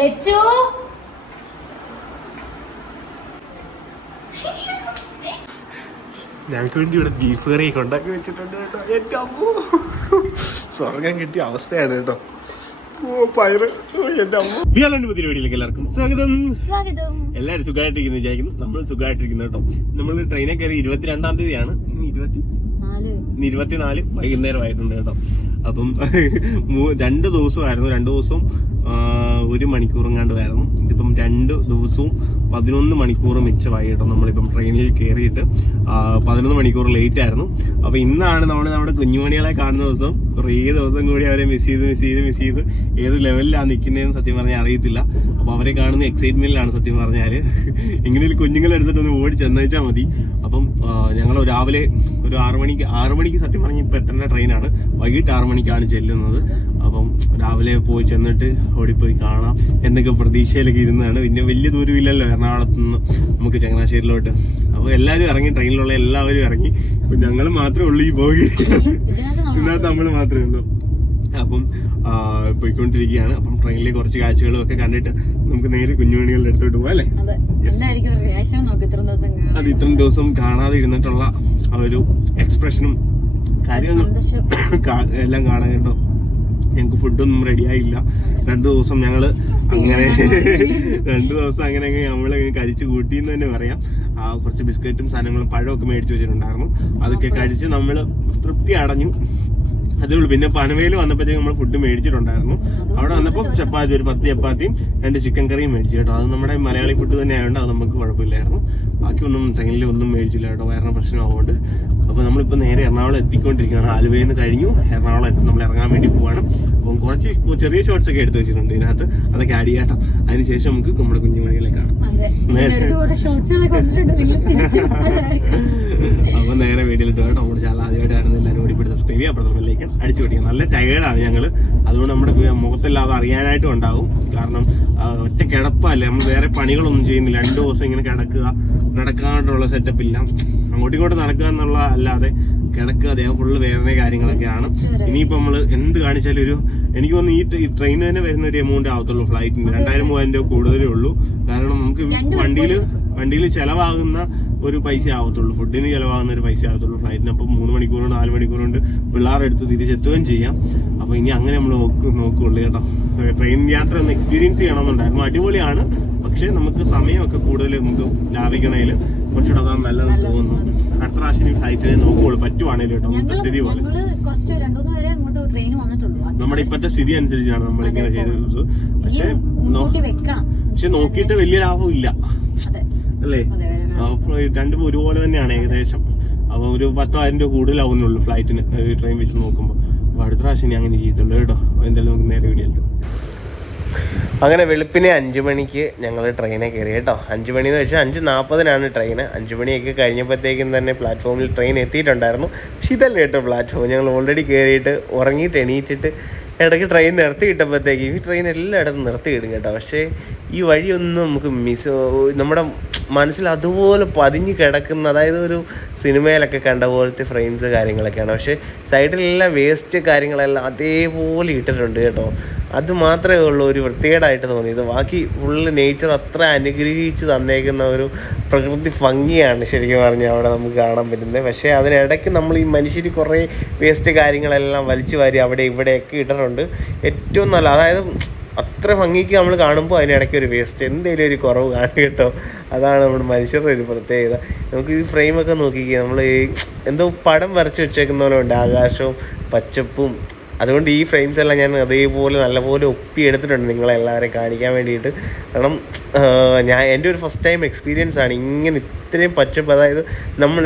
ഞങ്ങൾക്ക് വേണ്ടി ഇവിടെ ബീഫ് കറിയൊക്കെ ഉണ്ടാക്കി വെച്ചിട്ടുണ്ട് കേട്ടോ. എൻ്റെ അമ്മോ, സ്വർഗം കിട്ടിയ അവസ്ഥയാണ് കേട്ടോ. പയറ് എൻ്റെ അമ്മ. പുതിയ വീഡിയോയിലേക്ക് എല്ലാവർക്കും സ്വാഗതം. എല്ലാവരും സുഖമായിട്ടിരിക്കുന്നു വിചാരിക്കുന്നു. നമ്മൾ സുഖമായിട്ടിരിക്കുന്നു കേട്ടോ. നമ്മൾ ട്രെയിനിൽ കയറി 22-ാം തീയതിയാണ്. ഇനി 24 വൈകുന്നേരമായിട്ടുണ്ട് കേട്ടോ. അപ്പം 2 ദിവസമായിരുന്നു. 2 ദിവസവും 1 മണിക്കൂറെങ്ങാണ്ട് ആയിരുന്നു. ഇതിപ്പം 2 ദിവസവും 11 മണിക്കൂർ മിച്ചമായി കേട്ടോ. നമ്മളിപ്പം ട്രെയിനിൽ കയറിയിട്ട് 11 മണിക്കൂർ ലേറ്റ് ആയിരുന്നു. അപ്പൊ ഇന്നാണ് നമ്മുടെ കുഞ്ഞുമണികളെ കാണുന്ന ദിവസം. കുറേ ദിവസം കൂടി അവരെ മിസ് ചെയ്ത് ഏത് ലെവലിലാണ് നിൽക്കുന്നതെന്ന് സത്യം പറഞ്ഞാൽ അറിയത്തില്ല. അപ്പൊ അവരെ കാണുന്ന എക്സൈറ്റ്മെന്റിലാണ് സത്യം പറഞ്ഞാല്. എങ്ങനെയും കുഞ്ഞുങ്ങളെ എടുത്തിട്ടൊന്ന് ഓടി ചെന്നേച്ചാൽ മതി. അപ്പം ഞങ്ങൾ രാവിലെ ഒരു 6 മണിക്ക് സത്യം പറഞ്ഞാൽ ഇപ്പൊ എത്തേണ്ട ട്രെയിനാണ്. വൈകിട്ട് 6 മണിക്കാണ് ചെല്ലുന്നത്. അപ്പം രാവിലെ പോയി ചെന്നിട്ട് ഓടിപ്പോയി കാണാം എന്നൊക്കെ പ്രതീക്ഷയിലൊക്കെ ഇരുന്നതാണ്. പിന്നെ വലിയ ദൂരമില്ലല്ലോ എറണാകുളത്ത് നിന്ന് നമുക്ക് ചങ്ങനാശ്ശേരിയിലോട്ട്. അപ്പോൾ എല്ലാവരും ഇറങ്ങി, ട്രെയിനിലുള്ള എല്ലാവരും ഇറങ്ങി. ഇപ്പം ഞങ്ങൾ മാത്രമേ ഉള്ളൂ ഈ പോയി, ഇതിനകത്ത് നമ്മൾ മാത്രമേ ഉള്ളൂ. അപ്പം പോയിക്കൊണ്ടിരിക്കുകയാണ്. അപ്പം ട്രെയിനിലെ കുറച്ച് കാഴ്ചകളും ഒക്കെ കണ്ടിട്ട് നമുക്ക് നേരെ കുഞ്ഞുമണികളുടെ അടുത്തോട്ട് പോകാം അല്ലേ? അത് ഇത്രയും ദിവസം കാണാതെ ഇരുന്നിട്ടുള്ള ആ ഒരു എക്സ്പ്രഷനും കാര്യങ്ങളും എല്ലാം കാണാൻ കേട്ടോ. ഞങ്ങൾക്ക് ഫുഡൊന്നും റെഡിയായില്ല. 2 ദിവസം ഞങ്ങൾ അങ്ങനെ 2 ദിവസം അങ്ങനെ നമ്മൾ കഴിച്ച് കൂട്ടിയെന്ന് തന്നെ പറയാം. കുറച്ച് ബിസ്ക്കറ്റും സാധനങ്ങളും പഴമൊക്കെ മേടിച്ചു വെച്ചിട്ടുണ്ടായിരുന്നു. അതൊക്കെ കഴിച്ച് നമ്മൾ തൃപ്തി അടഞ്ഞു. അതേ ഉള്ളൂ. പിന്നെ പനവേൽ വന്നപ്പോഴത്തേക്കും നമ്മൾ ഫുഡ് മേടിച്ചിട്ടുണ്ടായിരുന്നു. അവിടെ വന്നപ്പോൾ ചപ്പാത്തി, ഒരു 10 ചപ്പാത്തിയും 2 ചിക്കൻ കറിയും മേടിച്ചു കേട്ടോ. അത് നമ്മുടെ മലയാളി ഫുഡ് തന്നെ ആയതുകൊണ്ട് അത് നമുക്ക് കുഴപ്പമില്ലായിരുന്നു. ബാക്കിയൊന്നും ട്രെയിനിൽ ഒന്നും മേടിച്ചില്ല കേട്ടോ, വയറിന് പ്രശ്നമാവുകൊണ്ട്. അപ്പോൾ നമ്മളിപ്പോൾ നേരെ എറണാകുളം എത്തിക്കൊണ്ടിരിക്കുകയാണ്. ആലുവയിൽ നിന്ന് കഴിഞ്ഞു എറണാകുളം നമ്മൾ ഇറങ്ങാൻ വേണ്ടി പോവാണ്. അപ്പം കുറച്ച് ചെറിയ ഷോർട്സ് ഒക്കെ എടുത്ത് വെച്ചിട്ടുണ്ട് ഇതിനകത്ത്. അതൊക്കെ ആഡ് ചെയ്യാട്ടോ. അതിനുശേഷം നമുക്ക് നമ്മുടെ കുഞ്ഞുമണികളെ കാണാം. അപ്പൊ നേരെ വീഡിയോയിലിട്ട് കേട്ടോ. നമ്മുടെ ചാനൽ ആദ്യമായിട്ട് കാണുന്ന എല്ലാവരും ഓടിപ്പിടി സബ്സ്ക്രൈബ് ചെയ്യുക. അപ്പുറത്തെ ബെല്ലൈക്കൺ അടിച്ചു പിടിക്കുക. നല്ല ടയേർഡാണ് ഞങ്ങൾ. അതുകൊണ്ട് നമ്മുടെ മുഖത്തെല്ലാതെ അറിയാനായിട്ടും ഉണ്ടാവും. കാരണം ഒറ്റ കിടപ്പല്ലേ, നമ്മൾ വേറെ പണികളൊന്നും ചെയ്യുന്നില്ല. 2 ദിവസം ഇങ്ങനെ നടക്കാനായിട്ടുള്ള സെറ്റപ്പ് ഇല്ല. അങ്ങോട്ടും ഇങ്ങോട്ടും നടക്കുക എന്നുള്ള അല്ലാതെ കിടക്കുക, അദ്ദേഹം ഫുള്ള് വേദന കാര്യങ്ങളൊക്കെയാണ്. ഇനിയിപ്പോൾ നമ്മൾ എന്ത് കാണിച്ചാലും എനിക്ക് തോന്നുന്നു ഈ ട്രെയിൻ തന്നെ വരുന്ന ഒരു എമൗണ്ട് ആവത്തുള്ളൂ. ഫ്ലൈറ്റിന് 2000-3000 രൂപ കൂടുതലേ ഉള്ളൂ. കാരണം നമുക്ക് വണ്ടിയിൽ ചിലവാകുന്ന ഒരു പൈസ ആവത്തുള്ളൂ, ഫുഡിന് ചിലവാകുന്ന ഒരു പൈസ ആവത്തുള്ളൂ. ഫ്ലൈറ്റിന് അപ്പം 3 മണിക്കൂർ 4 മണിക്കൂർ കൊണ്ട് പിള്ളേരെ എടുത്ത് തിരിച്ചെത്തുകയും ചെയ്യാം. അപ്പോൾ ഇനി അങ്ങനെ നമ്മൾ നോക്കുള്ളൂ കേട്ടോ. ട്രെയിൻ യാത്ര ഒന്ന് എക്സ്പീരിയൻസ് ചെയ്യണമെന്നുണ്ടായിരുന്നു. അടിപൊളിയാണ്. പക്ഷെ നമുക്ക് സമയമൊക്കെ കൂടുതൽ നമുക്ക് ലാഭിക്കണേൽ കുറച്ചുകൂടെ അതാണ് നല്ലതെന്ന് തോന്നുന്നു. അടുത്ത പ്രാവശ്യം ഫ്ലൈറ്റിനെ നോക്കുള്ളൂ പറ്റുവാണേലും കേട്ടോ. നമ്മുടെ സ്ഥിതി പോലെ നമ്മുടെ ഇപ്പോഴത്തെ സ്ഥിതി അനുസരിച്ചാണ് നമ്മൾ ഇങ്ങനെ ചെയ്തത്. പക്ഷെ നോക്കിയിട്ട് വലിയ ലാഭം ഇല്ല അല്ലേ? 2 ഒരുപോലെ തന്നെയാണ് ഏകദേശം. അപ്പോൾ ഒരു 10,000 രൂപ കൂടുതലാവുന്നുള്ളൂ ഫ്ലൈറ്റിന് ട്രെയിൻ വെച്ച് നോക്കുമ്പോൾ. അപ്പോൾ അടുത്ത പ്രാവശ്യം അങ്ങനെ ചെയ്തിട്ടുള്ളൂ കേട്ടോ. എന്തായാലും നമുക്ക് നേരെ വീഡിയോ. അങ്ങനെ വെളുപ്പിനെ 5 മണിക്ക് ഞങ്ങൾ ട്രെയിനെ കയറി കേട്ടോ. 5 മണിന്ന് വെച്ചാൽ 5:40-നാണ് ട്രെയിന്. 5 മണിയൊക്കെ കഴിഞ്ഞപ്പോഴത്തേക്കും തന്നെ പ്ലാറ്റ്ഫോമിൽ ട്രെയിൻ എത്തിയിട്ടുണ്ടായിരുന്നു. പക്ഷെ ഇതല്ല കേട്ടോ പ്ലാറ്റ്ഫോം. ഞങ്ങൾ ഓൾറെഡി കയറിയിട്ട് ഉറങ്ങിയിട്ട് എണീറ്റിട്ട് ഇടയ്ക്ക് ട്രെയിൻ നിർത്തി കിട്ടുമ്പോഴത്തേക്കും ഈ ട്രെയിൻ എല്ലായിടത്തും നിർത്തി കിട്ടും കേട്ടോ. പക്ഷേ ഈ വഴിയൊന്നും നമുക്ക് നമ്മുടെ മനസ്സിൽ അതുപോലെ പതിഞ്ഞ് കിടക്കുന്ന, അതായത് ഒരു സിനിമയിലൊക്കെ കണ്ട പോലത്തെ ഫ്രെയിംസ് കാര്യങ്ങളൊക്കെയാണ്. പക്ഷേ സൈഡിലെല്ലാം വേസ്റ്റ് കാര്യങ്ങളെല്ലാം അതേപോലെ ഇട്ടിട്ടുണ്ട് കേട്ടോ. അത് മാത്രമേ ഉള്ളൂ ഒരു വൃത്തികേടായിട്ട് തോന്നിയത്. ബാക്കി ഫുള്ള് നേച്ചർ അത്ര അനുഗ്രഹിച്ച് തന്നേക്കുന്ന ഒരു പ്രകൃതി ഭംഗിയാണ് ശരിക്കും പറഞ്ഞാൽ അവിടെ നമുക്ക് കാണാൻ പറ്റുന്നത്. പക്ഷേ അതിനിടയ്ക്ക് നമ്മൾ ഈ മനുഷ്യർ കുറേ വേസ്റ്റ് കാര്യങ്ങളെല്ലാം വലിച്ചു വാരി അവിടെ ഇവിടെയൊക്കെ ഇട്ടിട്ടുണ്ട്. ഏറ്റവും നല്ല, അതായത് അത്ര ഭംഗിക്ക് നമ്മൾ കാണുമ്പോൾ അതിനിടയ്ക്ക് ഒരു വേസ്റ്റ് എന്തെങ്കിലും ഒരു കുറവ് കാണും കേട്ടോ. അതാണ് നമ്മുടെ മനുഷ്യരുടെ ഒരു പ്രത്യേകത. നമുക്ക് ഈ ഫ്രെയിമൊക്കെ നോക്കിക്കുക, നമ്മൾ എന്തോ പടം വരച്ച് വെച്ചേക്കുന്ന പോലെ ഉണ്ട്, ആകാശവും പച്ചപ്പും. അതുകൊണ്ട് ഈ ഫ്രെയിംസ് എല്ലാം ഞാൻ അതേപോലെ നല്ലപോലെ ഒപ്പിയെടുത്തിട്ടുണ്ട് നിങ്ങളെല്ലാവരെയും കാണിക്കാൻ വേണ്ടിയിട്ട്. കാരണം എൻ്റെ ഒരു ഫസ്റ്റ് ടൈം എക്സ്പീരിയൻസ് ആണ് ഇങ്ങനെ ഇത്രയും പച്ചപ്പ്. അതായത് നമ്മൾ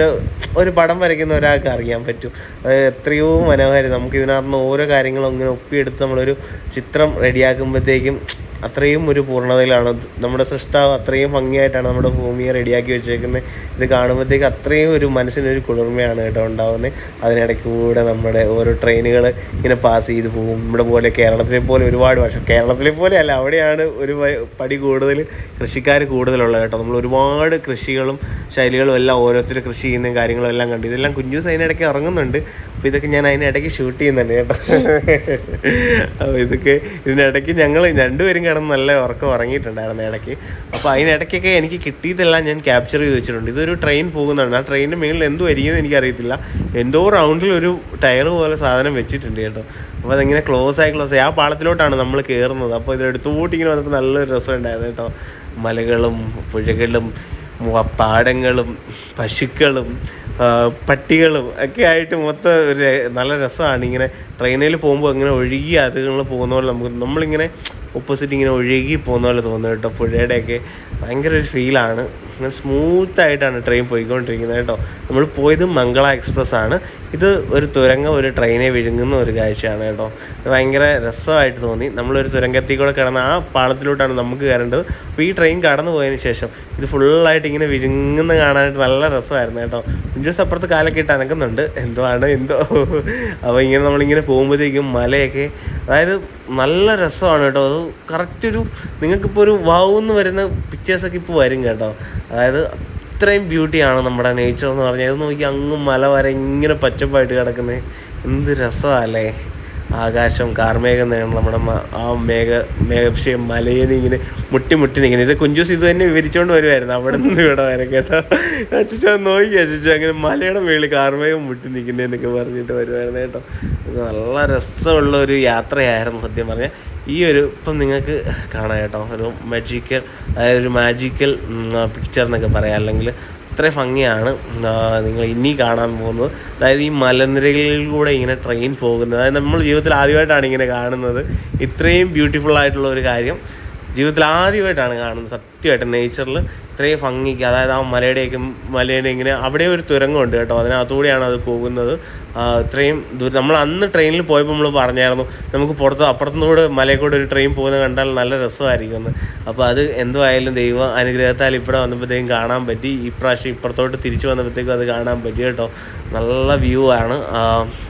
ഒരു പടം വരയ്ക്കുന്ന ഒരാൾക്ക് അറിയാൻ പറ്റും അത് എത്രയോ മനോഹരം. നമുക്ക് ഇതിനകത്ത് ഓരോ കാര്യങ്ങളും ഇങ്ങനെ ഒപ്പിയെടുത്ത് നമ്മളൊരു ചിത്രം റെഡിയാക്കുമ്പോഴത്തേക്കും അത്രയും ഒരു പൂർണ്ണതയിലാണ് നമ്മുടെ സൃഷ്ടാവ്. അത്രയും ഭംഗിയായിട്ടാണ് നമ്മുടെ ഭൂമിയെ റെഡിയാക്കി വെച്ചേക്കുന്നത്. ഇത് കാണുമ്പോഴത്തേക്ക് അത്രയും ഒരു മനസ്സിനൊരു കുളിർമയാണ് കേട്ടോ ഉണ്ടാകുന്നത്. അതിനിടയ്ക്ക് കൂടെ നമ്മുടെ ഓരോ ട്രെയിനുകൾ ഇങ്ങനെ പാസ് ചെയ്ത് പോകും. നമ്മുടെ പോലെ കേരളത്തിലെ പോലെ ഒരുപാട് വർഷം, കേരളത്തിലെ പോലെ അല്ല, അവിടെയാണ് ഒരു പടി കൂടുതൽ കൃഷിക്കാർ കൂടുതലുള്ളത് കേട്ടോ. നമ്മൾ ഒരുപാട് കൃഷികളും ശൈലികളും എല്ലാം ഓരോരുത്തർ കൃഷി ചെയ്യുന്ന കാര്യങ്ങളും എല്ലാം കണ്ടു. ഇതെല്ലാം കുഞ്ഞൂസ് അതിനിടയ്ക്ക് ഇറങ്ങുന്നുണ്ട്. അപ്പോൾ ഇതൊക്കെ ഞാൻ അതിനിടയ്ക്ക് ഷൂട്ട് ചെയ്യുന്നുണ്ട് കേട്ടോ. അപ്പോൾ ഇതിനിടയ്ക്ക് ഞങ്ങൾ രണ്ടുപേരും കിടന്ന് നല്ല ഉറക്കം ഉറങ്ങിയിട്ടുണ്ടായിരുന്നു ഇടയ്ക്ക്. അപ്പോൾ അതിനിടയ്ക്കൊക്കെ എനിക്ക് കിട്ടിയതെല്ലാം ഞാൻ ക്യാപ്ചർ ചെയ്ത് വെച്ചിട്ടുണ്ട്. ഇതൊരു ട്രെയിൻ പോകുന്നുണ്ട്, ആ ട്രെയിനിൻ്റെ മേളിൽ എന്തോ ആയിരിക്കുമെന്ന് എനിക്കറിയത്തില്ല. എന്തോ റൗണ്ടിൽ ഒരു ടയർ പോലെ സാധനം വെച്ചിട്ടുണ്ട് കേട്ടോ. അപ്പോൾ അതിങ്ങനെ ക്ലോസ് ആയി ആ പാളത്തിലോട്ടാണ് നമ്മൾ കയറുന്നത്. അപ്പോൾ ഇതിലെടുത്തോട്ട് ഇങ്ങനെ വന്നപ്പോൾ നല്ലൊരു രസമുണ്ടായിരുന്നു കേട്ടോ. മലകളും പുഴകളും പാടങ്ങളും പശുക്കളും പട്ടികളും ഒക്കെ ആയിട്ട് മൊത്തം ഒരു നല്ല രസമാണ്. ഇങ്ങനെ ട്രെയിനിൽ പോകുമ്പോൾ ഇങ്ങനെ ഒഴുകി അതുങ്ങൾ പോകുന്ന പോലെ നമ്മളിങ്ങനെ ഓപ്പോസിറ്റ് ഇങ്ങനെ ഒഴുകി പോകുന്ന പോലെ തോന്നുന്നു കേട്ടോ. പുഴയുടെയൊക്കെ ഭയങ്കര ഒരു ഫീലാണ്. അങ്ങനെ സ്മൂത്തായിട്ടാണ് ട്രെയിൻ പോയിക്കൊണ്ടിരിക്കുന്നത് കേട്ടോ. നമ്മൾ പോയത് മംഗള എക്സ്പ്രസ് ആണ്. ഇത് ഒരു തുരങ്കം ഒരു ട്രെയിനെ വിഴുങ്ങുന്ന ഒരു കാഴ്ചയാണ് കേട്ടോ. ഭയങ്കര രസമായിട്ട് തോന്നി. നമ്മളൊരു തുരങ്കത്തിൽ കൂടെ കിടന്ന് ആ പാളത്തിലോട്ടാണ് നമുക്ക് കയറേണ്ടത്. അപ്പോൾ ഈ ട്രെയിൻ കടന്നു പോയതിന് ശേഷം ഇത് ഫുള്ളായിട്ട് ഇങ്ങനെ വിഴുങ്ങുന്ന കാണാനായിട്ട് നല്ല രസമായിരുന്നു കേട്ടോ. കുഞ്ചൂസ് അപ്പുറത്ത് കാലൊക്കെ ഇട്ട് അനക്കുന്നുണ്ട്, എന്തോ അപ്പോൾ ഇങ്ങനെ നമ്മളിങ്ങനെ പോകുമ്പോഴത്തേക്കും മലയൊക്കെ, അതായത് നല്ല രസമാണ് കേട്ടോ. അത് കറക്റ്റ് ഒരു നിങ്ങൾക്കിപ്പോൾ ഒരു വാവെന്ന് വരുന്ന പിക്ചേഴ്സൊക്കെ ഇപ്പോൾ വരും കേട്ടോ. അതായത് ഇത്രയും ബ്യൂട്ടിയാണ് നമ്മുടെ നേച്ചർ എന്ന് പറഞ്ഞാൽ. ഇത് നോക്കി അങ്ങ് മല വരെ ഇങ്ങനെ പച്ചപ്പായിട്ട് കിടക്കുന്നത് എന്ത് രസമല്ലേ. ആകാശം കാർമേഘം നേടണം നമ്മുടെ ആ മേഘം മലയിനെ ഇങ്ങനെ മുട്ടി നിൽക്കുന്നത്. ഇത് കുഞ്ചൂസ് ഇത് തന്നെ വിവരിച്ചുകൊണ്ട് വരുമായിരുന്നു അവിടെ നിന്ന് ഇവിടെ വരെ കേട്ടോ. അച്ഛാ നോക്കി അച്ഛാ അങ്ങനെ മലയുടെ മേളിൽ കാർമേഘം മുട്ടി നിൽക്കുന്നതെന്നൊക്കെ പറഞ്ഞിട്ട് വരുമായിരുന്നു കേട്ടോ. നല്ല രസമുള്ള ഒരു യാത്രയായിരുന്നു സത്യം പറഞ്ഞാൽ. ഈ ഒരു ഇപ്പം നിങ്ങൾക്ക് കാണാം കേട്ടോ, ഒരു മാജിക്കൽ പിക്ചർ എന്നൊക്കെ പറയാം. അല്ലെങ്കിൽ അത്രയും ഭംഗിയാണ് നിങ്ങൾ ഇനി കാണാൻ പോകുന്നത്. അതായത് ഈ മലനിരകളിലൂടെ ഇങ്ങനെ ട്രെയിൻ പോകുന്നത്, അതായത് നമ്മൾ ജീവിതത്തിൽ ആദ്യമായിട്ടാണ് ഇങ്ങനെ കാണുന്നത്. ഇത്രയും ബ്യൂട്ടിഫുൾ ആയിട്ടുള്ള ഒരു കാര്യം ജീവിതത്തിൽ ആദ്യമായിട്ടാണ് കാണുന്നത് സത്യമായിട്ട്. നേച്ചറിൽ ഇത്രയും ഭംഗിക്ക്, അതായത് ആ മലയുടെ ഇങ്ങനെ അവിടെ ഒരു തുരങ്കമുണ്ട് കേട്ടോ, അതിനകത്തൂടെയാണ് അത് പോകുന്നത്. ഇത്രയും ദൂരം നമ്മൾ അന്ന് ട്രെയിനിൽ പോയപ്പോൾ നമ്മൾ പറഞ്ഞായിരുന്നു നമുക്ക് അപ്പുറത്തുനിന്നൂടെ മലയെക്കൂടെ ഒരു ട്രെയിൻ പോകുന്നത് കണ്ടാൽ നല്ല രസമായിരിക്കുമെന്ന്. അപ്പോൾ അത് എന്തുമായാലും ദൈവം അനുഗ്രഹത്താൽ ഇവിടെ വന്നപ്പോഴത്തേക്കും കാണാൻ പറ്റി. ഇപ്രാവശ്യം ഇപ്പുറത്തോട്ട് തിരിച്ചു വന്നപ്പോഴത്തേക്കും അത് കാണാൻ പറ്റി കേട്ടോ. നല്ല വ്യൂ ആണ്.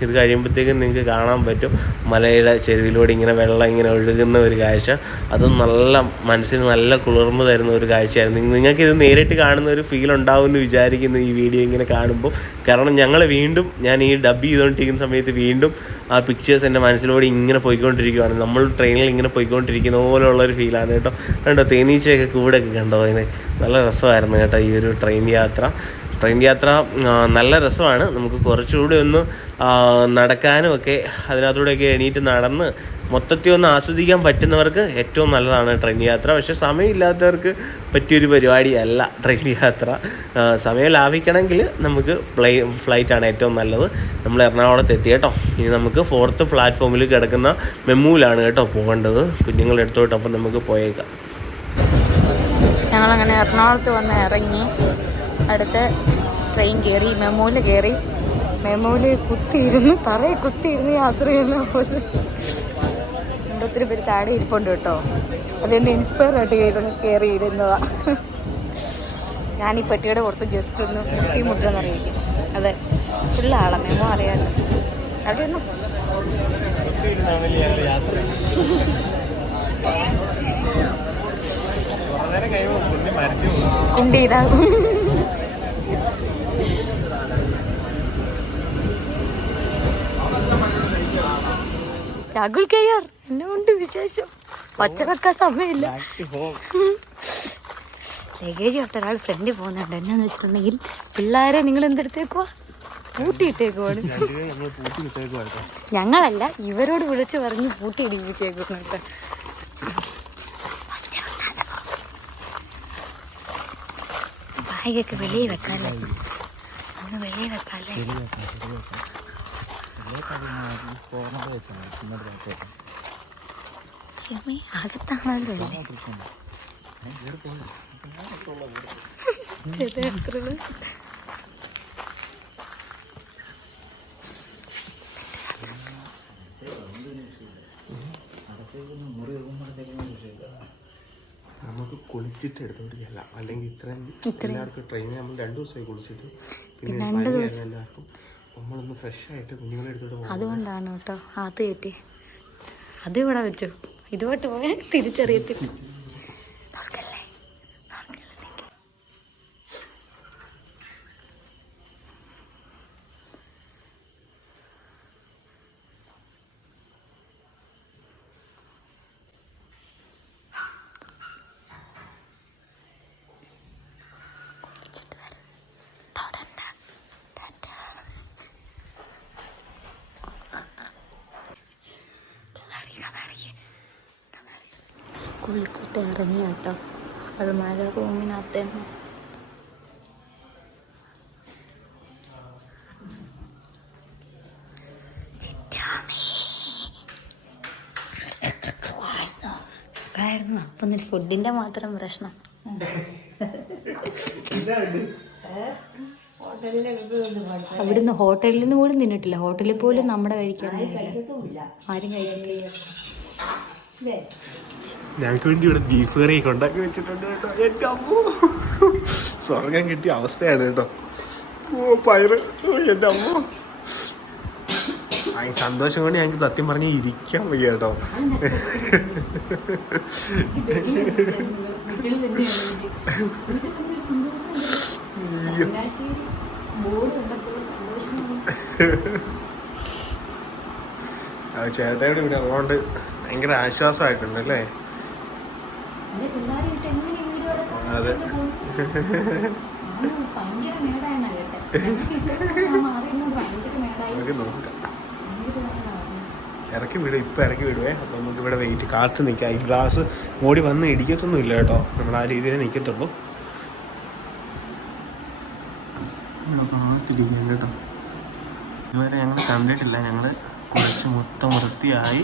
ഇത് കഴിയുമ്പോഴത്തേക്കും നിങ്ങൾക്ക് കാണാൻ പറ്റും മലയുടെ ചെരുവിലൂടെ ഇങ്ങനെ വെള്ളം ഇങ്ങനെ ഒഴുകുന്ന ഒരു കാഴ്ച. അതും നല്ല മനസ്സിന് നല്ല കുളിർമ തരുന്ന ഒരു കാഴ്ചയായിരുന്നു. നിങ്ങൾക്കിത് നേരിട്ട് കാണുന്ന ഒരു ഫീൽ ഉണ്ടാവുമെന്ന് വിചാരിക്കുന്നു ഈ വീഡിയോ ഇങ്ങനെ കാണുമ്പോൾ. കാരണം ഞാൻ ഈ ഡബ് ചെയ്തുകൊണ്ടിരിക്കുന്ന സമയത്ത് വീണ്ടും ആ പിക്ചേഴ്സ് എൻ്റെ മനസ്സിലൂടെ ഇങ്ങനെ പോയിക്കൊണ്ടിരിക്കുകയാണ്. നമ്മൾ ട്രെയിനിൽ ഇങ്ങനെ പോയിക്കൊണ്ടിരിക്കുന്ന പോലെയുള്ളൊരു ഫീലാണ് കേട്ടോ. തേനീച്ചയൊക്കെ കൂടെയൊക്കെ കണ്ടോ, അതിന് നല്ല രസമായിരുന്നു കേട്ടോ ഈ ഒരു ട്രെയിൻ യാത്ര നല്ല രസമാണ്. നമുക്ക് കുറച്ചുകൂടി ഒന്ന് നടക്കാനും ഒക്കെ അതിനകത്തൂടെയൊക്കെ എണീറ്റ് നടന്ന് മൊത്തത്തിൽ ഒന്ന് ആസ്വദിക്കാൻ പറ്റുന്നവർക്ക് ഏറ്റവും നല്ലതാണ് ട്രെയിൻ യാത്ര. പക്ഷേ സമയമില്ലാത്തവർക്ക് പറ്റിയൊരു പരിപാടിയല്ല ട്രെയിൻ യാത്ര. സമയം ലാഭിക്കണമെങ്കിൽ നമുക്ക് ഫ്ലൈറ്റാണ് ഏറ്റവും നല്ലത്. നമ്മൾ എറണാകുളത്ത് എത്തി കേട്ടോ. ഇനി നമുക്ക് 4th പ്ലാറ്റ്ഫോമിൽ കിടക്കുന്ന മെമ്മൂലാണ് കേട്ടോ പോകേണ്ടത്, കുഞ്ഞുങ്ങളുടെ അടുത്തോട്ട്. അപ്പം നമുക്ക് പോയേക്കാം. ഞങ്ങളങ്ങനെ എറണാകുളത്ത് വന്ന് ഇറങ്ങി അടുത്ത ട്രെയിൻ കയറി, മെമ്മൂല് കുത്തിയിരുന്ന് യാത്ര ചെയ്യുന്ന ഒത്തിരി പേര് താഴെ ഇരിപ്പുണ്ട് കേട്ടോ. അതെന്നെ ഇൻസ്പയർ ആയിട്ട് കയറി ഇരുന്നതാ. ഞാൻ ഈ പെട്ടിയുടെ പുറത്ത് ജസ്റ്റ് ഒന്ന് മുട്ടെന്ന് അറിയിക്കും. അതെ, ഉള്ള ആളാ, മെമ്മോ അറിയാമല്ലോ. അവിടെ ഒന്നും കുണ്ടിയിതാകും. രാഹുൽ കയ്യാർ എന്നെ കൊണ്ട് വിശേഷം പച്ചവെക്കാൻ സമയമില്ല. ലഗേജ് തൊട്ട് ഒരാൾ ഫ്രണ്ടിൽ പോകുന്നുണ്ട്. എന്നാന്ന് വെച്ചിട്ടുണ്ടെങ്കിൽ പിള്ളേരെ നിങ്ങൾ എന്തെടുത്തേക്കുവാ, പൂട്ടിയിട്ടേക്കുവാണ്. ഞങ്ങളല്ല, ഇവരോട് വിളിച്ച് പറഞ്ഞ് പൂട്ടി ഇടിപ്പിച്ചേക്കുന്നുണ്ട്. ബാഗൊക്കെ വെളിയിൽ വെക്കാല്ലേ, അങ്ങ് വെളിയിൽ വെക്കാല്ലേ. അകത്താണല്ലോ നമുക്ക് കുളിച്ചിട്ട് എടുത്തോട്ട് ചെല്ലാം. അല്ലെങ്കിൽ ഇത്രയും എല്ലാവർക്കും ട്രെയിനിൽ നമ്മൾ 2 ദിവസമായി കുളിച്ചിട്ട്, പിന്നെ എല്ലാവർക്കും നമ്മളൊന്ന് ഫ്രഷ് ആയിട്ട് കുഞ്ഞുങ്ങളെ എടുത്തോട്ട് പോകും. അതുകൊണ്ടാണ് കേട്ടോ അത് കയറ്റി അത് ഇവിടെ വെച്ചു. ഇതുമായിട്ട് പോയാൽ തിരിച്ചറിയത്തില്ല. കുളിച്ചിട്ട് ഇറങ്ങി കേട്ടോ. അൾമാര റൂമിനകത്ത് തന്നെ. ആയിരുന്നു അപ്പം ഫുഡിന്റെ മാത്രം പ്രശ്നം. അവിടുന്ന് ഹോട്ടലിൽ നിന്ന് പോലും തിന്നിട്ടില്ല. ഹോട്ടലിൽ പോലും നമ്മുടെ കഴിക്കാൻ ആരും കഴിക്കില്ല. ഞങ്ങൾക്ക് വേണ്ടി ഇവിടെ ബീഫ് കറി ഒക്കെ ഉണ്ടാക്കി വെച്ചിട്ടുണ്ട് കേട്ടോ. എൻ്റെ അമ്മോ, സ്വർഗം കിട്ടിയ അവസ്ഥയാണ് കേട്ടോ. ഓ പയറ്, എൻ്റെ അമ്മോ. സന്തോഷം കൊണ്ട് ഞങ്ങൾക്ക് സത്യം പറഞ്ഞ് ഇരിക്കാൻ വയ്യ കേട്ടോ. ചേട്ടയുടെ ഇവിടെ അതുകൊണ്ട് ഭയങ്കര ആശ്വാസമായിട്ടുണ്ട് അല്ലേ? അതെ. നോക്കാം, ഇറക്കി വിടും. ഇപ്പം ഇറക്കി വിടുവേ. അപ്പം നമുക്ക് ഇവിടെ വെയിറ്റ് കാത്ത് നിൽക്കാം. ഈ ഗ്ലാസ് ഓടി വന്ന് ഇടിക്കത്തൊന്നും ഇല്ല കേട്ടോ. നമ്മൾ ആ രീതിയിൽ നിൽക്കത്തുള്ളൂ. കാത്തിരിക്കാം കേട്ടോ. ഇതുവരെ ഞങ്ങൾ കണ്ടിട്ടില്ല. ഞങ്ങൾ കുളിച്ച് മൊത്തം വൃത്തിയായി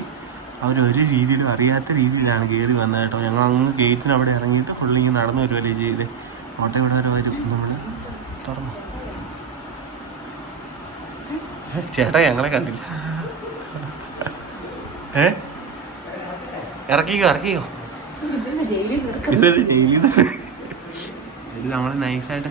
അവരൊരു രീതിയിലും അറിയാത്ത രീതിയിലാണ് കയറി വന്നത് കേട്ടോ. ഞങ്ങൾ അങ്ങ് ഗേറ്റിന് അവിടെ ഇറങ്ങിയിട്ട് ഫുള്ള് ഇങ്ങനെ നടന്നു വരുവല്ലേ ചെയ്ത്. ഓട്ടോ ഇവിടെ വരെ വരും. നമ്മൾ തുറന്നു. ചേട്ടാ ഞങ്ങളെ കണ്ടില്ല. ഇറക്കിക്കോ ഇതൊരു ജയിലിൽ ഇത് നമ്മള് നൈസായിട്ട്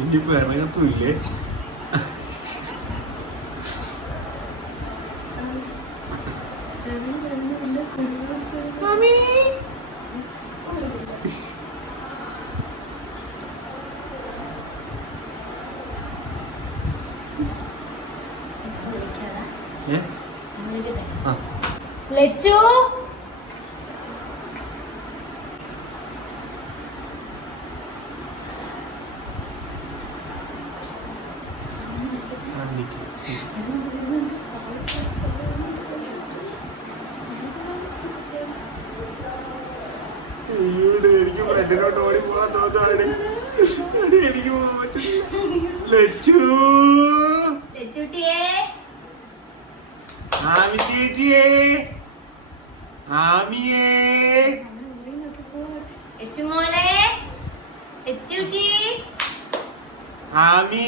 ഇനിയിപ്പോ ഇറങ്ങത്തുമില്ലേ. ലച്ചു എനിക്ക് ഫ്രണ്ടിലോട്ട് ഓടി പോകാൻ തോന്നാണ്. എനിക്ക് പോകാൻ പറ്റില്ല. ആമി ചേച്ചിയേ, ആമിയേ, ആമി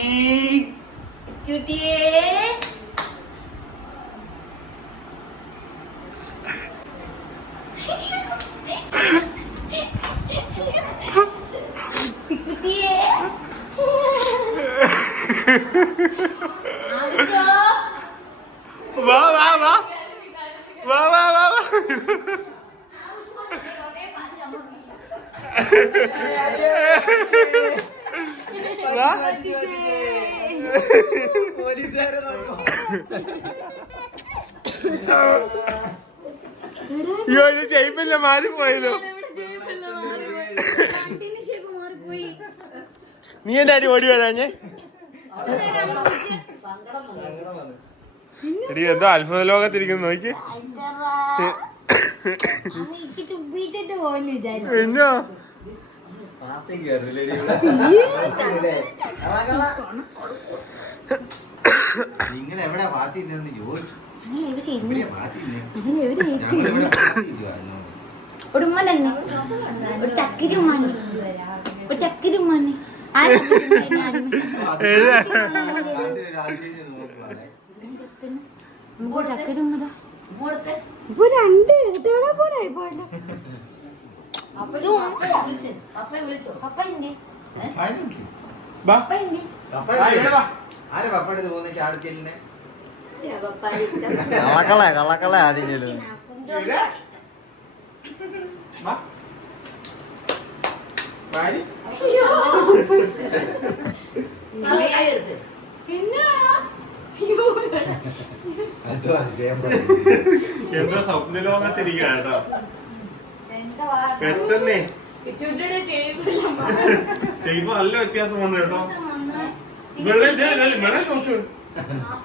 വാ വാ വാ വാ വാ വാ വാ. അയ്യോ ഇത് ചെയ്യിപ്പില്ല, മാറിപ്പോയല്ലോ. നീ എന്റെ അടി ഓടി വരാഞ്ഞേ. എടി എന്തോ അത്ഭുത ലോകത്തിരിക്കുന്നു നോക്കി. എന്നോ കള്ളക്കള ആദ്യം വാടി എന്താ സ്വപ്ന ലോകത്തിരിക്കണം കേട്ടോ പെട്ടെന്നേ ചെയ്യുമ്പോ നല്ല വ്യത്യാസം വന്നു കേട്ടോ. വെള്ളം നോക്ക്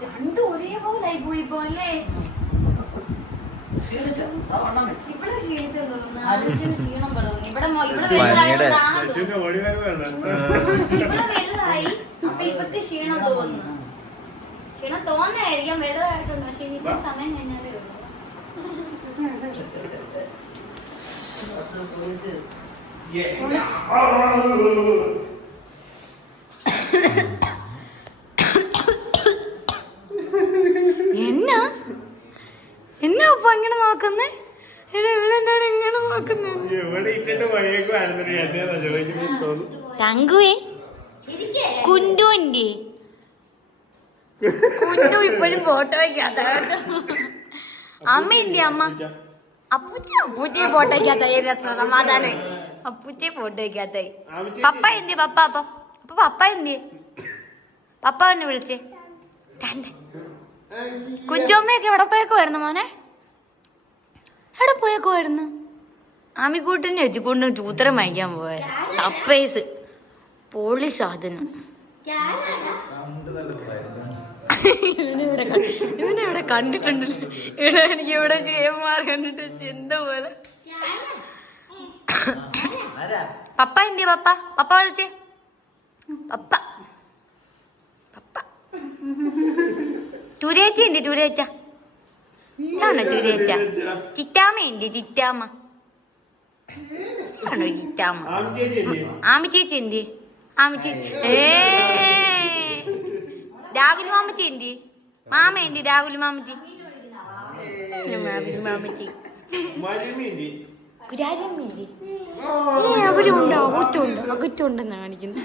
രണ്ടും ഒരേപോലായി പോയി പോലെ. ക്ഷീണം പടുന്നു ഇവിടെ വലുതായി. അപ്പൊ ഇവക്ക് ക്ഷീണം തോന്നുന്നു. ക്ഷീണം തോന്നായിരിക്കാം, വലുതായിട്ടുണ്ട്. പക്ഷെ ഇനി സമയം കഴിഞ്ഞാലേ ഉള്ളൂ. എന്നാ എന്നാ അപ്പൊ ഇങ്ങനെ നോക്കുന്നേ? ഇവളെന്നോട് ഇങ്ങനെ നോക്കുന്നേ? തങ്കുവേ കുണ്ടുവിന്റെ കുണ്ടു ഇപ്പോഴും ഫോട്ടോ വയ്ക്കാത്ത. അമ്മ എന്തി അമ്മ? അപ്പൂച്ച ഫോട്ടോ വയ്ക്കാത്ത സമാധാനം. അപ്പൂച്ച ഫോട്ടോ വയ്ക്കാത്ത. പപ്പ എന്തി? പപ്പ അപ്പൊ പപ്പ എന്തി? പപ്പ എന്നെ വിളിച്ചേ. കുഞ്ചോമ്മയൊക്കെ എവിടെ പോയേക്കുമായിരുന്നു മോനെ? എവിടെ പോയേക്കുമായിരുന്നു? ആമിക്കൂട്ടിനെ വെച്ചുകൊണ്ട് ചൂത്തരം വാങ്ങിക്കാൻ പോയ സപ്പേസ് പൊളി സാധനം. ഇവനെവിടെ കണ്ടിട്ടുണ്ടല്ലോ. ഇവിടെ എനിക്ക് ഇവിടെ ചേമാർ കണ്ടിട്ട് ചിന്ത പോലെ. പപ്പ എന്തിയ? പപ്പ പപ്പ വിളിച്ചേ. പപ്പ പപ്പ തുരേറ്റ ഉണ്ട്. തുരേറ്റ ആണോ? തുരേറ്റ. ചിറ്റാമ്മ ഉണ്ട്. ചിറ്റാമ്മ ആണോ? ചിറ്റാമ്മ. ആമി ചേച്ചി എന്തി? ആമി ചേച്ചി. രാഹുൽ മാമച്ചി എന്തി? മാമ എന്തി? രാഹുൽ മാമച്ചി. മാമച്ചി അവരുണ്ട്. അകത്തുണ്ട്. അകത്തുണ്ടെന്ന് കാണിക്കുന്നത്.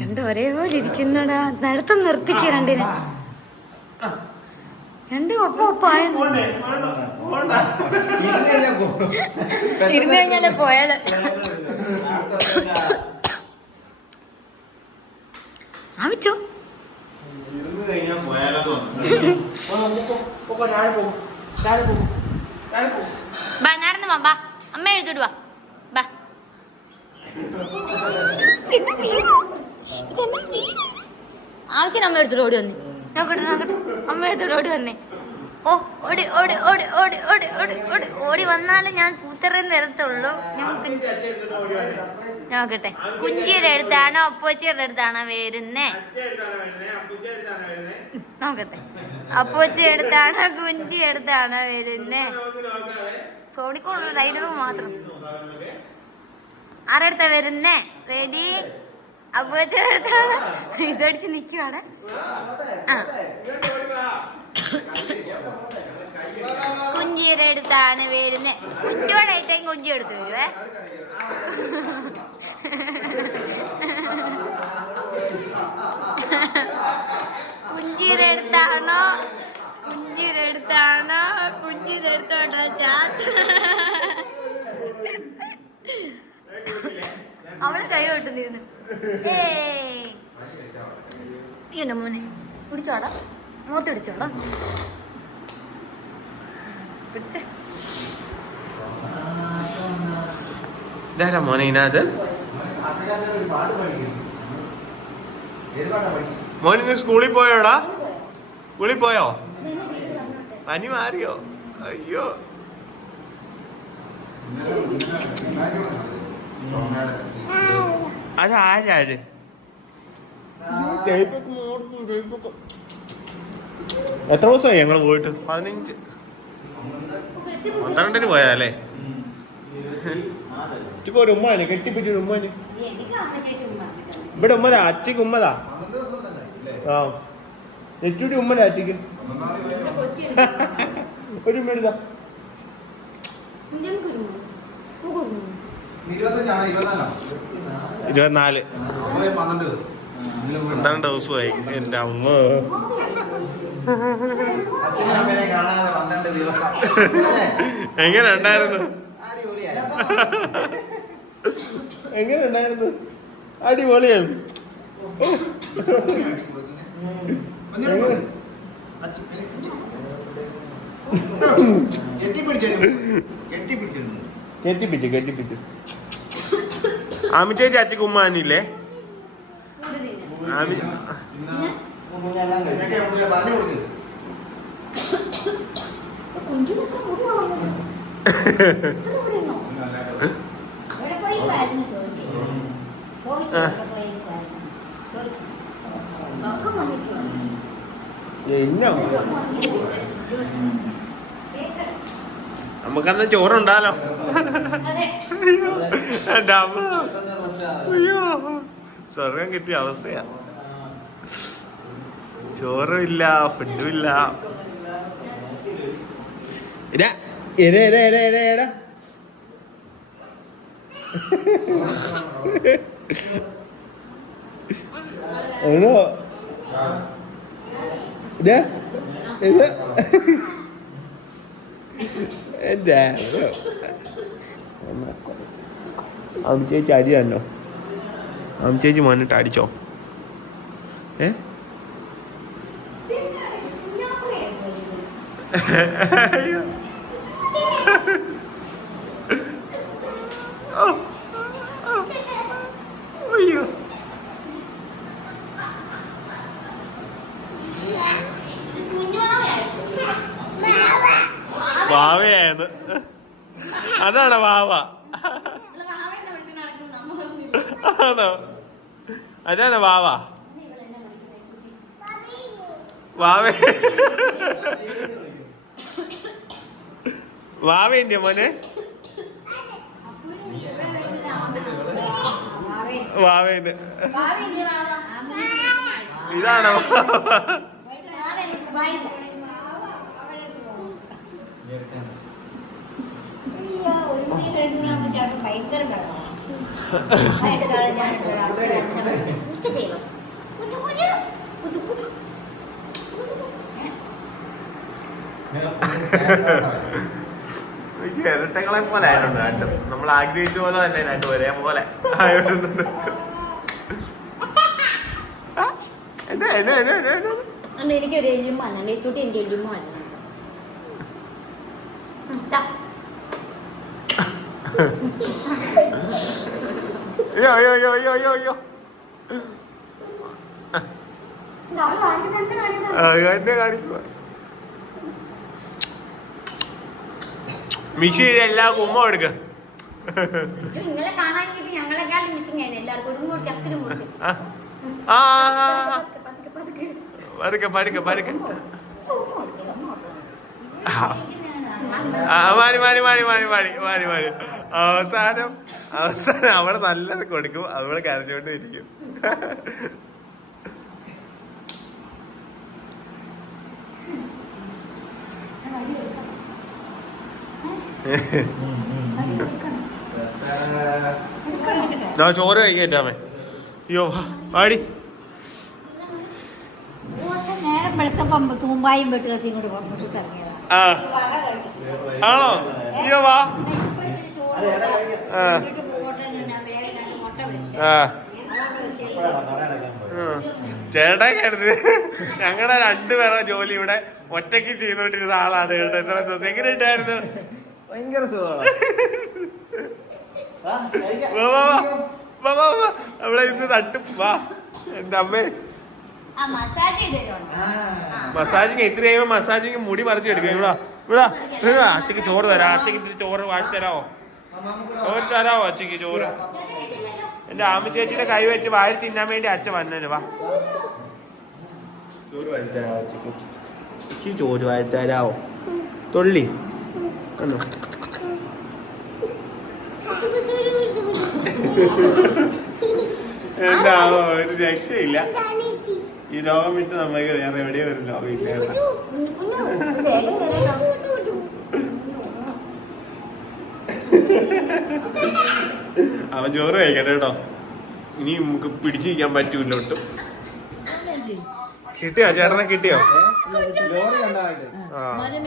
രണ്ടും ഒരേപോലെ ഇരിക്കുന്നടാ. നേരത്തെ നിർത്തിക്ക രണ്ടിനെ. രണ്ടും ഒപ്പായ ഇരുന്ന് കഴിഞ്ഞാലേ പോയാല്. ആമിച്ചോ ബാ നടന്നു വാ. അമ്മ എഴുതിടുവാ. ബാ ആവശ്യം അമ്മ എടുത്തിട്ട് ഓടി വന്നേ. നോക്കട്ടെ നോക്കട്ടെ. അമ്മ എടുത്തിട്ട് ഓടി വന്നേ. ഓ ഓടി ഓടി ഓടി ഓടി ഓടി ഓടി ഓടി ഓടി വന്നാലും ഞാൻ സൂത്രന്ന് നിരത്തുള്ളൂ. നോക്കട്ടെ. കുഞ്ചിയുടെ അടുത്താണോ അപ്പോച്ചിയുടെ അടുത്താണോ വരുന്നേ? നോക്കട്ടെ. അപ്പോച്ചി എടുത്താണോ കുഞ്ചി എടുത്താണോ വരുന്നേ? ഫോണിക്കോളുള്ള ഡയലോഗ് മാത്രം. ആരെടുത്താ വരുന്നേ? റെഡി? അപ്പോച്ചിയുടെ അടുത്താണ്. ഇതടിച്ച് നിക്കുവാണ്. കുഞ്ചിയുടെ അടുത്താണ് വരുന്നേ. കുഞ്ചോടായിട്ടേക്കും കുഞ്ചി എടുത്ത് വരുവേ. കുഞ്ചിയുടെ അടുത്താണോ? കുഞ്ചിയുടെ അടുത്താണോ? കുഞ്ചിയുടെ അടുത്തോട്ടോ ചാട്ട്. അവള് കൈ കൊട്ടുന്നിരുന്നു. ഏണ്ട മോനെ പിടിച്ചോടാ. മൂത്ത് പിടിച്ചോടാ. പിടിച്ചേ മോനെ. ഇതിനകത്ത് മോന് സ്കൂളിൽ പോയോടാ? സ്കൂളിൽ പോയോ? പനി മാറിയോ? അയ്യോ. അതാരാര്? എത്ര ദിവസമായി ഞങ്ങള് പോയിട്ട്? 15 12 പോയാലേ. ഇപ്പൊ ഒരു ഉമ്മാന് കെട്ടിപ്പിറ്റൊരു ഉമ്മാന്. ഇവിടെ ഉമ്മതാ. അച്ചക്ക് ഉമ്മതാ. ആ നെറ്റൂടി ഉമ്മല അച്ചക്ക്. ഒരു ഉമ്മ എടുത്താ. 24 12 ദിവസമായി. എന്റെ അമ്മ എങ്ങനെ ഉണ്ടായിരുന്നു? എങ്ങനെ ഉണ്ടായിരുന്നു? അടിപൊളിയാണ്. കെട്ടിപ്പിച്ചു. ആമി ചേച്ചി അച്ഛക്ക് ഉമ്മാനില്ലേ? ആമി നമുക്കന്ന് ചോറുണ്ടാലോ? അയ്യോ സ്വർഗം കിട്ടിയ അവസ്ഥയാ. ചോറും ഇല്ല, ഫുഡും ഇല്ല. അമ്മ ചേച്ചി അടിയാണോ? അമ്മ ചേച്ചി വന്നിട്ട് അടിച്ചോ? അയ്യോ വാവയായത് അതാണ് വാവ. ആണോ? അതാണ് വാവ. വാവ വാവന്റെ മോനെ വാവേന്റെ ഇതാണോ? ഇരട്ടകളെ പോലെ ആയിട്ടുണ്ട് രണ്ടും. നമ്മൾ ആഗ്രഹിച്ച പോലെ തന്നെ രണ്ടും ഒരേ പോലെ ആയിട്ടുണ്ട്. എനിക്കൊരു എല്ലുമാണ് നെയ്ത്തൂട്ടി. എനിക്ക് എല്ലുമാണ്. എന്നെ കാണിക്കുക. മിഷി എല്ലാ ഉമ്മ എടുക്ക. നിങ്ങളെ കാണാൻ ഞങ്ങളെക്കാളും മിസ്സിംഗ് ആയിരുന്നു എല്ലാവർക്കും. അവസാനം അവിടെ നല്ലത് കൊടുക്കും. അതുപോലെ കരഞ്ഞോണ്ട് ഇരിക്കും. ചോറ് കഴിക്കാമേ. അയ്യോ പാടി തൂമ്പായും വെട്ടുകത്തി ഇങ്ങോട്ട് പുറത്തോട്ട് ഇറങ്ങിയതാ. ആണോ? അയ്യോ വാ. ചേട്ടാ കരുത് ഞങ്ങളുടെ രണ്ടുപേരുടെ ജോലി ഇവിടെ ഒറ്റയ്ക്ക് ചെയ്തോണ്ടിരുന്ന ആളാണ് കേട്ടോ. എത്ര ദിവസം എങ്ങനെ ഉണ്ടായിരുന്നു? ഭയങ്കര അവളെ ഇന്ന് തട്ടും. വാ എന്റെ അമ്മേ. മസാജിങ് എത്ര കഴിയുമ്പോ മസാജിങ് മുടി മറിച്ചെടുക്കുക. ഇവിടെ അച്ഛക്ക് ചോറ് തരാം. അച്ഛക്ക് ചോറ് വാഴി തരാമോ? ചോറ് തരാമോ അച്ഛക്ക് ചോറ്? എന്റെ ആമി ചേച്ചിയുടെ കൈ വെച്ച് വാഴി തിന്നാൻ വേണ്ടി അച്ഛൻ വന്നേന്. വാ ചോറ് വാഴി തരാമോ അച്ഛക്ക്? ഇച്ചിരി ചോറ് വാഴി തരാമോ? തൊള്ളി എന്താ ഒരു രക്ഷയില്ല. ഈ രോഗം വിട്ട് നമ്മൾക്ക് വേറെ എവിടെയോ ഒരു രോഗമില്ല. അവൻ ചോറ് കഴിക്കട്ടെ കേട്ടോ. ഇനി നമുക്ക് പിടിച്ചിരിക്കാൻ പറ്റൂല ഒട്ടും. കിട്ടിയോ ചേട്ടനെ? കിട്ടിയോ?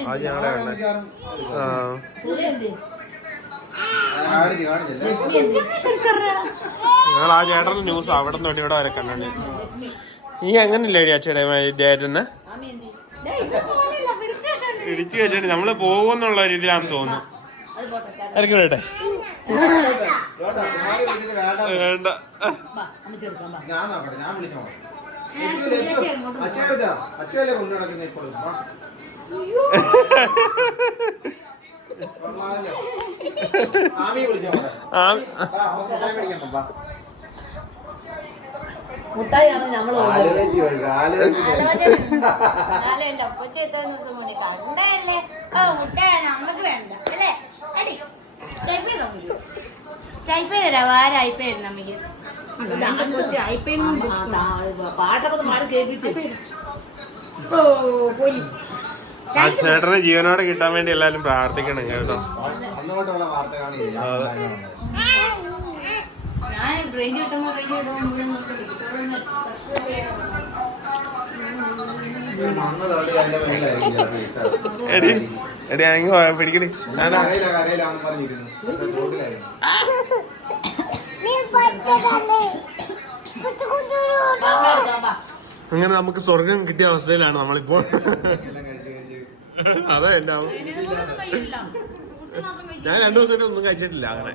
അത് ഞങ്ങളുടെ ഞങ്ങൾ ആ ചേട്ടന്റെ ന്യൂസ് അവിടെ നിന്ന് ഇവിടെ വരെ കണ്ടു. നീ അങ്ങനില്ലേ അച്ഛയുടെ ഡേറ്റന്ന് ഇടിച്ചു വെച്ചിട്ട് നമ്മള് പോകുന്നുള്ള രീതിയിലാണെന്ന് തോന്നുന്നു. ഇറക്കി വിടട്ടെ? വേണ്ട. മുട്ടായിയാണ് നമ്മൾ നമുക്ക് വേണ്ട അല്ലേ? ടൈഫൈ തരാം. ആരായിപ്പോ നമുക്ക് പാട്ടൊക്കെ മാറി കേൾപ്പിച്ചു. ആ ചേട്ടനെ ജീവനോടെ കിട്ടാൻ വേണ്ടി എല്ലാരും പ്രാർത്ഥിക്കണം കേട്ടോ. ഞാൻ റേഞ്ച് കിട്ടുമ്പോ എടി എടി അങ്ങ് പിടിക്കണേ. അങ്ങനെ നമുക്ക് സ്വർഗം കിട്ടിയ അവസ്ഥയിലാണ് നമ്മളിപ്പോൾ. അതെ എന്റെ ഞാൻ 2 ദിവസമായിട്ട് ഒന്നും കഴിച്ചിട്ടില്ല അങ്ങനെ.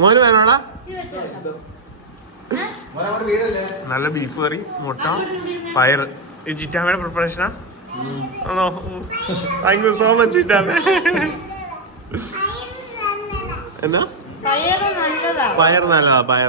മോന് വേണോടാ? നല്ല ബീഫ് കറി, മുട്ട, പയറ്. ഈ ചിറ്റാമ്മയുടെ പ്രിപ്പറേഷനാ? ആണോ? താങ്ക് യു സോ മച്ച് ചിറ്റാമ്മ. എന്നാ പയർ നല്ലതാ. പയർ